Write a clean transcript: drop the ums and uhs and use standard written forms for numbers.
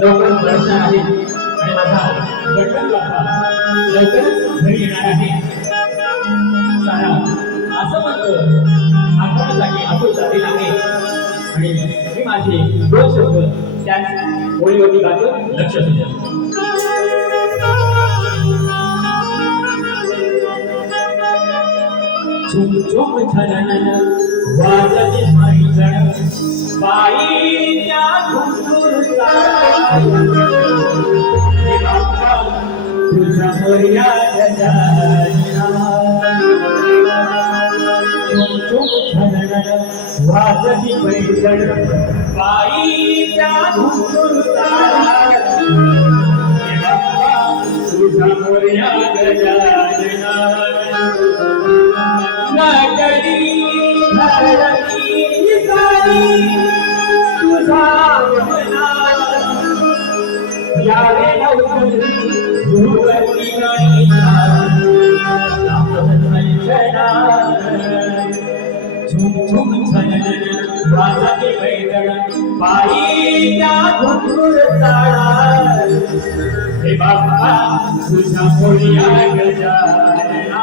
लवकर बसणार आहे आणि माझा गणपती बाप्पा लवकर घरी येणार आहे. सारा असं म्हणतो आपण जागी आपण जाती आहे आणि मी माझे दोन शब्द त्याच होळीवरती गातो. लक्ष द्या. झुम झुम झनन वाजते मैजण बाईच्या घुंगरूचा तुझ्या मोरया गजानना. झुम झुम झनन वाजते मैजण बाईच्या घुंगरूचा तुझ्या मोरया गजानना. नागरी धरती सारी तुझा वदना यावे लवकर गुरुवरी गणिता संजना. झुम झुम झनन वाजते मैजण बाईच्या घुंगूर ताळा. हे बाप्पा तुझ्या मोरया गजानना.